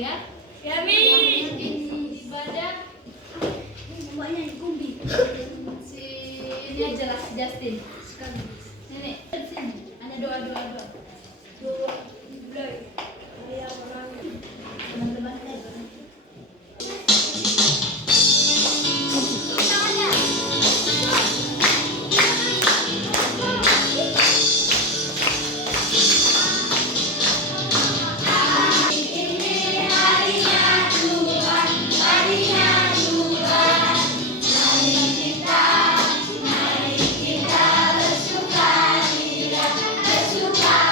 ya. Yami. Ibadah. Mbaknya di kumbi. Si ini aja lah, Justin. Nenek, sini. Ada doa. Doa. Ayah orang. Teman-teman. Bersuka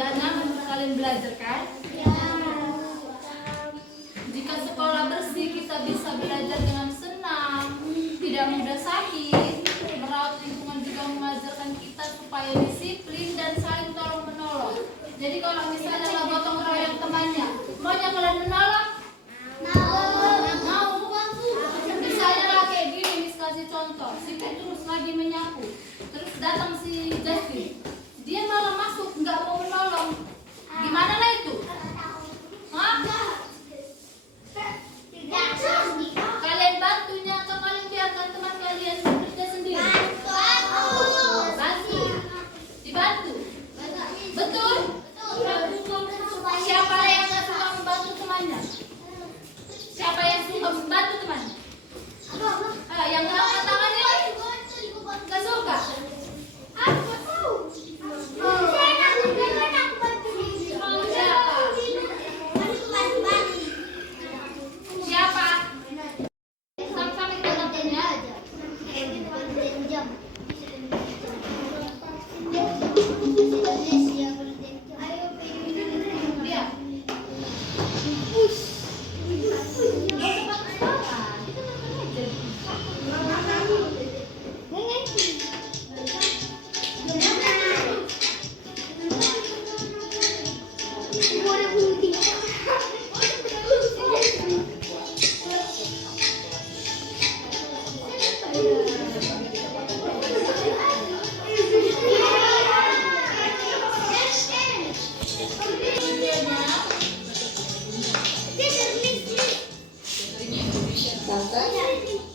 nggak nyaman untuk kalian belajar kan? Jika sekolah bersih, kita bisa belajar dengan senang, tidak mudah sakit. Merawat lingkungan juga mengajarkan kita supaya disiplin dan saling tolong menolong. Jadi kalau misalnya nggak gotong royong temannya, maunya kalian menolong? Mau. Misalnya lah kayak gini, Miss kasih contoh. Si Petrus lagi menyapu, terus datang si Justin. Dia malah masuk, nggak mau menolong. Gimana lah itu? Hah? Kalian bantunya atau kalian biarkan teman kalian bekerja sendiri? Bantu. Dibantu. Betul? Siapa yang nggak suka membantu temannya? Siapa yang suka membantu temannya? Yang angkat tangannya nggak suka. Siapa? Sama-sama kita bantunya. Dia.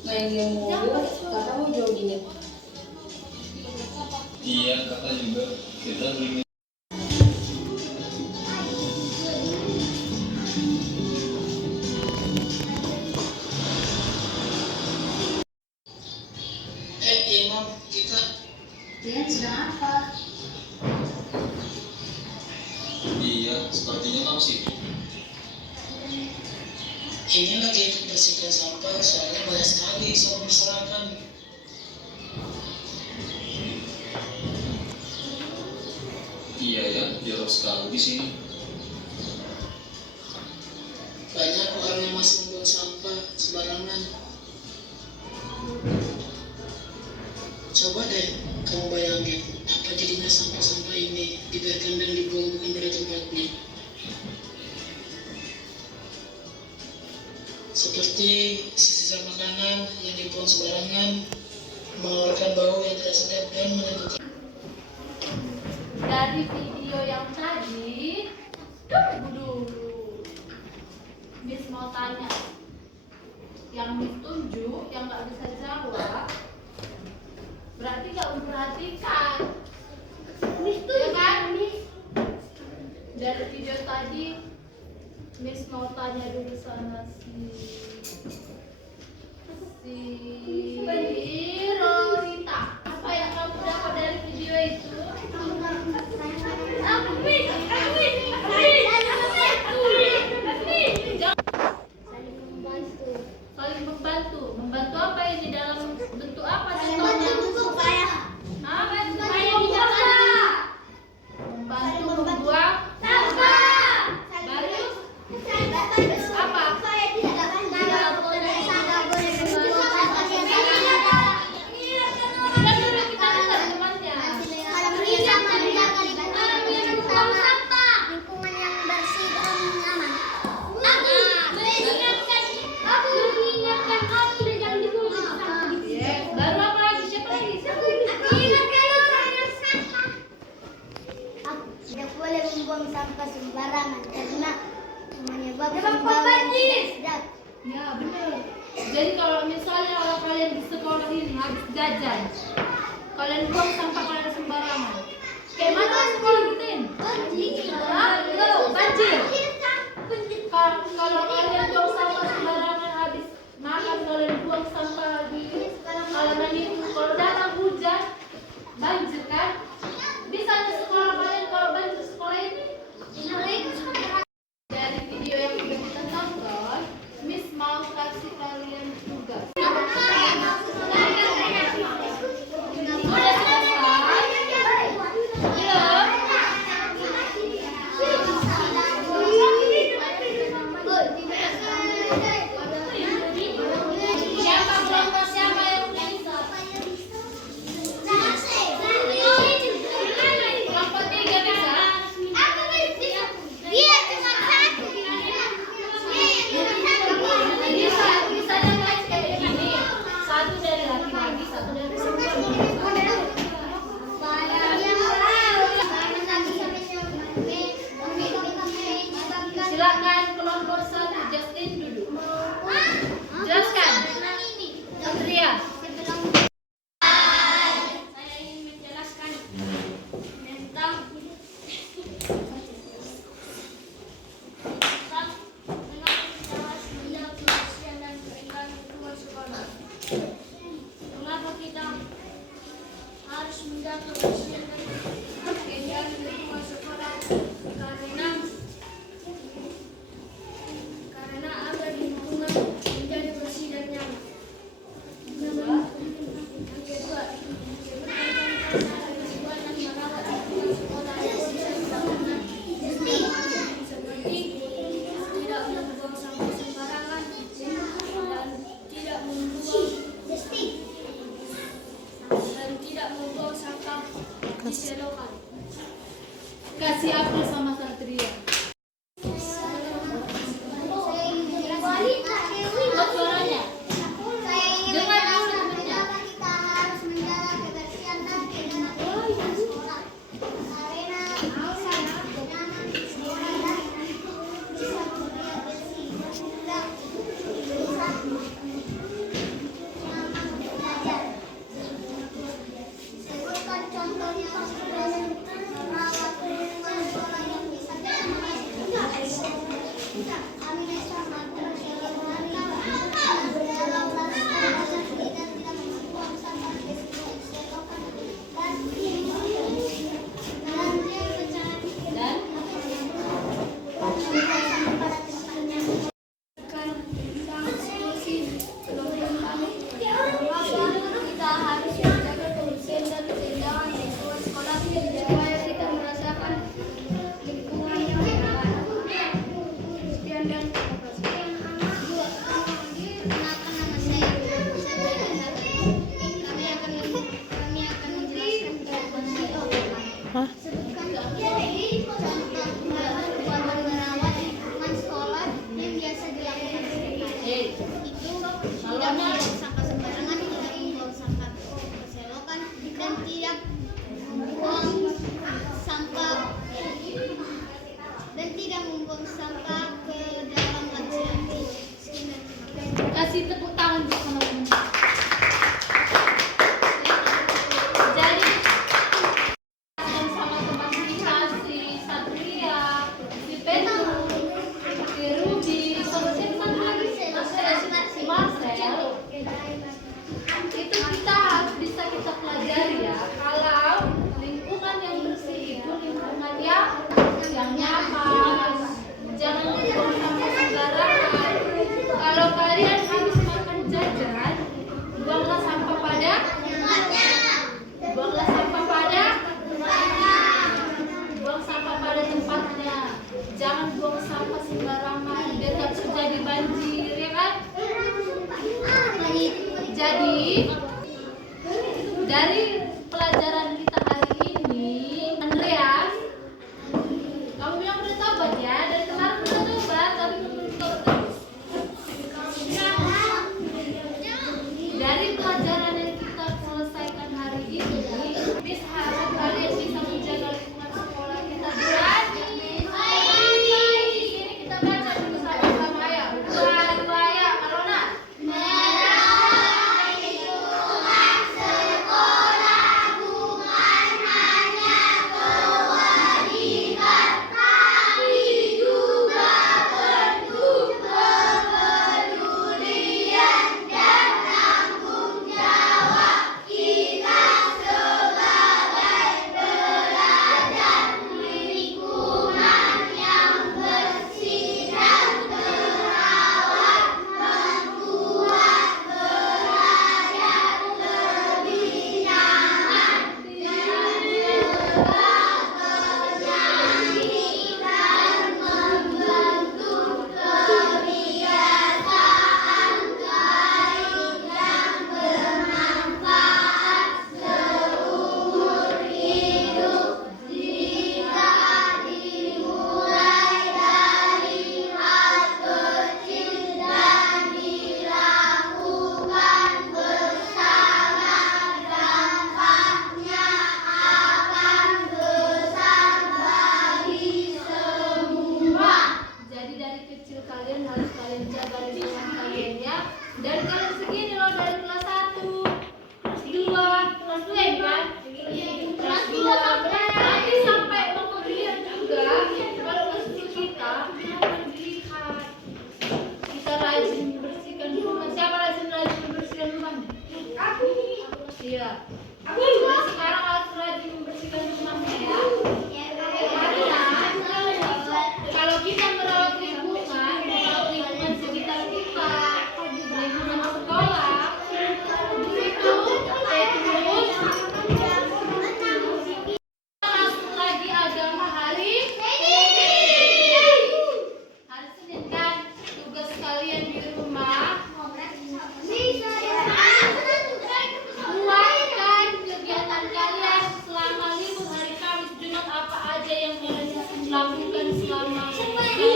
Main game mulu, kata mau jogging. Iya, kata juga kita beli. Imam, kita. Kalian sedang apa? Iya, sepertinya kamu sibuk. Ini lagi ikut bersihkan sampah, soalnya banyak sekali sampah berserakan. Iya ya, jorok sekali di sini. Banyak orang yang masih membuang sampah sembarangan. Coba deh kamu bayangin, apa jadinya sampah-sampah ini dibiarkan dan dibuang bukan pada tempatnya. Seperti sisa makanan yang dibuang sembarangan, mengeluarkan bau yang tidak sedap dan menimbulkan. Dari video yang tadi, tunggu dulu. Miss mau tanya. Yang Miss tunjuk, yang nggak bisa jawab, berarti nggak memperhatikan. Ya kan? Dari video tadi, Miss mau tanya dulu sana si Rorita. Apa yang kamu dapat dari video itu? Saling membantu. Membantu apa ini dalam bentuk apa? Contohnya? Hah? Membantu membuang sampah. Baru apa? Baru apa lagi? Siapa lagi? Tidak boleh membuang sampah sembarangan karena menyebabkan bau yang tidak sedap. Ya benar. Jadi kalau misalnya kalau kalian di sekolah ini habis jajan, kalian buang sampah kalian sembarangan. Kayak mana sekolah kita ini? Banjir. Kalau kalian buang sampah sembarangan habis makan, kalian buang sampah di halaman itu. Kalau datang hujan, banjir kan? Bisa di sekolah kalian kalau banjir sekolah ini? Dari video yang sudah kita tonton, Miss mau kasih kalian tugas. Udah selesai? Belum? tobat ya. Dari kemarin udah tobat tapi belum tobat terus. Dari pelajaran yang kita selesaikan hari ini, Miss harap kalian bisa menjaga lingkungan sekolah kita dengan di sini kita baca dulu sama-sama ya. Dua ya, Arona. Jadi dari kecil kalian harus kalian jaga lingkungan kalian ya. Dan kalian segini loh dari kelas 1, kelas 2, kelas 2 ya kan? Kelas 2, nanti sampai mau kuliah juga. Kalau kelas 10 kita dilihat. Kita rajin membersihkan rumah. Siapa rajin membersihkan rumahnya? Aku. Iya. Nah, sekarang harus rajin membersihkan rumahnya ya. Kalau kita merawat lingkungan sekitar kita, lingkungan sekolah, itu terus langsung lagi agama hari Senin kan. Tugas kalian di rumah buatkan kegiatan kalian selama libur hari Kamis Jumat, apa aja yang kalian lakukan selama ini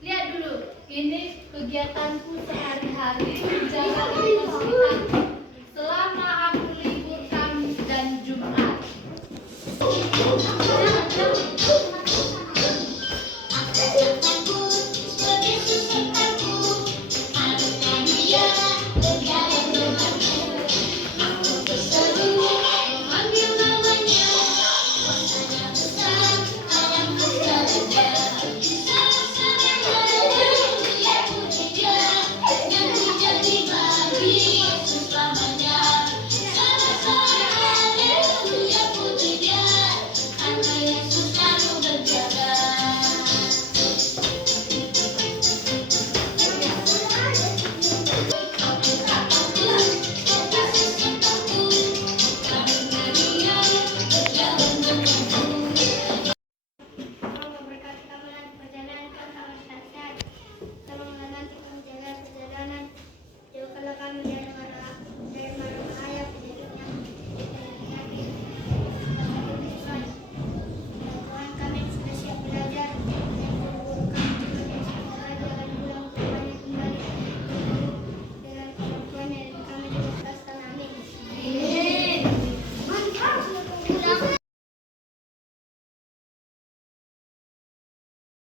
lihat dulu, ini kegiatanku sehari-hari menjaga lingkungan sekitar selama aku libur Kamis dan Jumat.